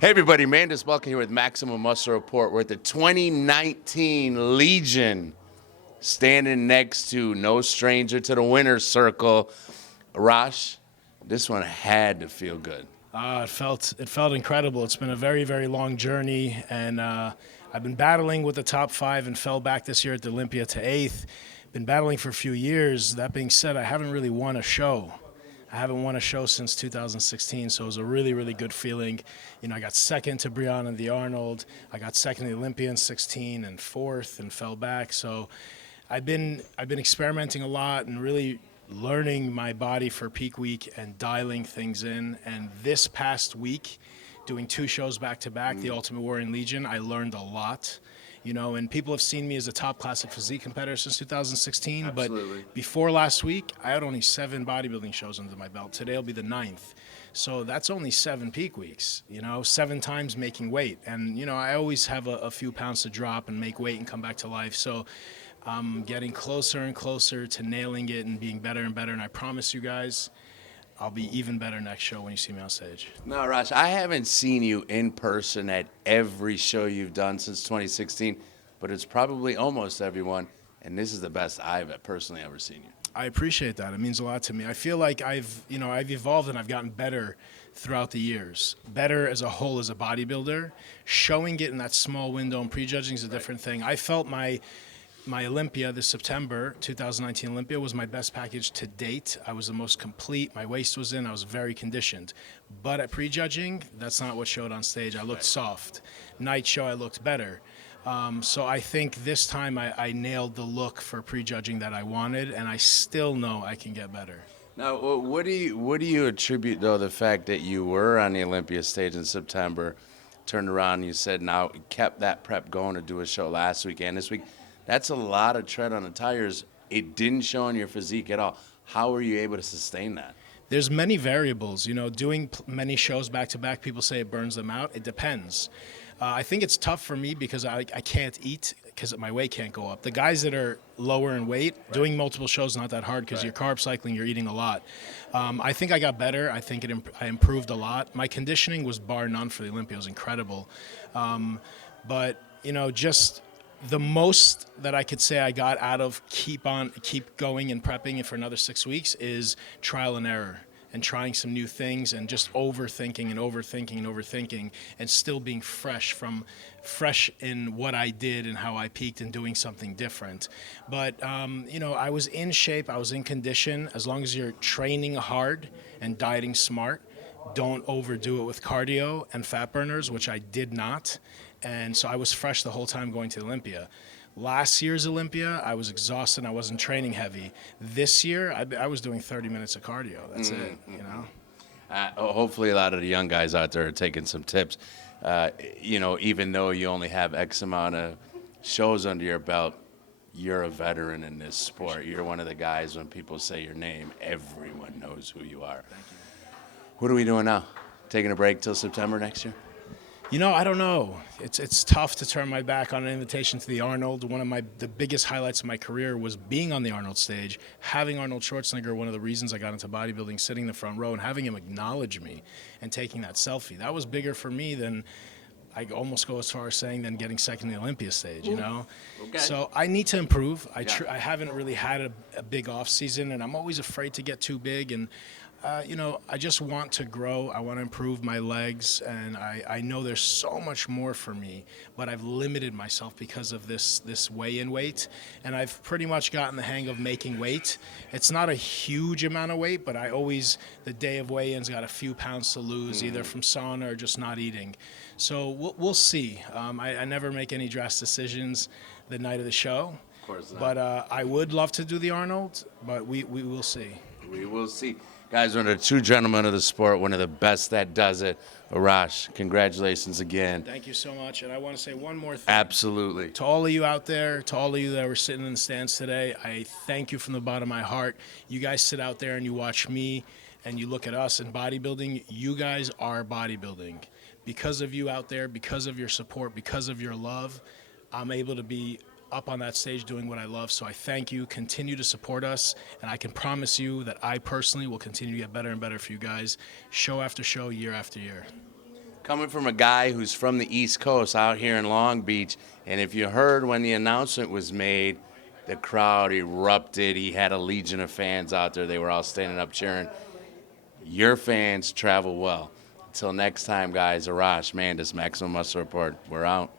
Hey everybody, Mandus Welcome here with Maximum Muscle Report. We're at the 2019 Legion, standing next to no stranger to the winner's circle. Arash, this one had to feel good. It felt incredible. It's been a very, very long journey, and I've been battling with the top 5 and fell back this year at the Olympia to 8th. Been battling for a few years. That being said, I haven't really won a show. I haven't won a show since 2016, so it was a really, really good feeling. You know, I got second to Brianna the Arnold. I got second to the Olympia in 16 and fourth and fell back. So I've been experimenting a lot and really learning my body for peak week and dialing things in. And this past week, doing 2 shows back to back, the Ultimate Warrior and Legion, I learned a lot. You know, and people have seen me as a top classic physique competitor since 2016. Absolutely. But before last week, I had only 7 bodybuilding shows under my belt. Today will be the 9th. So that's only 7 peak weeks, you know, 7 times making weight. And, you know, I always have a few pounds to drop and make weight and come back to life. So I'm getting closer and closer to nailing it and being better and better. And I promise you guys, I'll be even better next show when you see me on stage. No, Arash, I haven't seen you in person at every show you've done since 2016, but it's probably almost everyone, and this is the best I've personally ever seen you. I appreciate that. It means a lot to me. I feel like I've evolved and I've gotten better throughout the years. Better as a whole as a bodybuilder. Showing it in that small window and prejudging is a different thing. I felt my Olympia this September, 2019 Olympia, was my best package to date. I was the most complete. My waist was in. I was very conditioned. But at prejudging, that's not what showed on stage. I looked soft. Night show, I looked better. So I think this time I nailed the look for prejudging that I wanted, and I still know I can get better. Now, what do you attribute, though, the fact that you were on the Olympia stage in September, turned around and you said now kept that prep going to do a show last week and this week? That's a lot of tread on the tires. It didn't show on your physique at all. How were you able to sustain that? There's many variables. You know, doing many shows back to back, people say it burns them out. It depends. I think it's tough for me because I can't eat because my weight can't go up. The guys that are lower in weight, doing multiple shows is not that hard because you're carb cycling, you're eating a lot. I think I got better. I think I improved a lot. My conditioning was bar none for the Olympia. It was incredible. But, you know, just the most that I could say I got out of keep going and prepping it for another 6 weeks is trial and error and trying some new things and just overthinking and still being fresh in what I did and how I peaked and doing something different. But, you know, I was in shape, I was in condition. As long as you're training hard and dieting smart, don't overdo it with cardio and fat burners, which I did not. And so I was fresh the whole time going to Olympia. Last year's Olympia, I was exhausted. I wasn't training heavy. This year, I was doing 30 minutes of cardio. That's it, you know. Hopefully a lot of the young guys out there are taking some tips. You know, even though you only have X amount of shows under your belt, you're a veteran in this sport. You're one of the guys, when people say your name, everyone knows who you are. Thank you. What are we doing now? Taking a break till September next year? You know, I don't know. It's tough to turn my back on an invitation to the Arnold. One of the biggest highlights of my career was being on the Arnold stage, having Arnold Schwarzenegger, one of the reasons I got into bodybuilding, sitting in the front row and having him acknowledge me and taking that selfie. That was bigger for me than, I almost go as far as saying, than getting second in the Olympia stage, you know? Okay. So I need to improve. I haven't really had a big off season, and I'm always afraid to get too big. And you know, I just want to grow. I want to improve my legs, and I know there's so much more for me, but I've limited myself because of this weigh-in weight, and I've pretty much gotten the hang of making weight. It's not a huge amount of weight, but I always, the day of weigh-ins, got a few pounds to lose, either from sauna or just not eating. So we'll see. I never make any drastic decisions the night of the show. Of course not. But I would love to do the Arnold, but we will see. We will see. Guys, one of the 2 gentlemen of the sport, one of the best that does it. Arash, congratulations again. Thank you so much. And I want to say one more thing. Absolutely. To all of you out there, to all of you that were sitting in the stands today, I thank you from the bottom of my heart. You guys sit out there and you watch me and you look at us in bodybuilding. You guys are bodybuilding. Because of you out there, because of your support, because of your love, I'm able to be up on that stage doing what I love. So I thank you. Continue to support us, and I can promise you that I personally will continue to get better and better for you guys, show after show, year after year. Coming from a guy who's from the East Coast out here in Long Beach, and if you heard when the announcement was made, the crowd erupted. He had a legion of fans out there. They were all standing up cheering. Your fans travel well. Until next time, guys, Arash, Mandus, Maximum Muscle Report. We're out.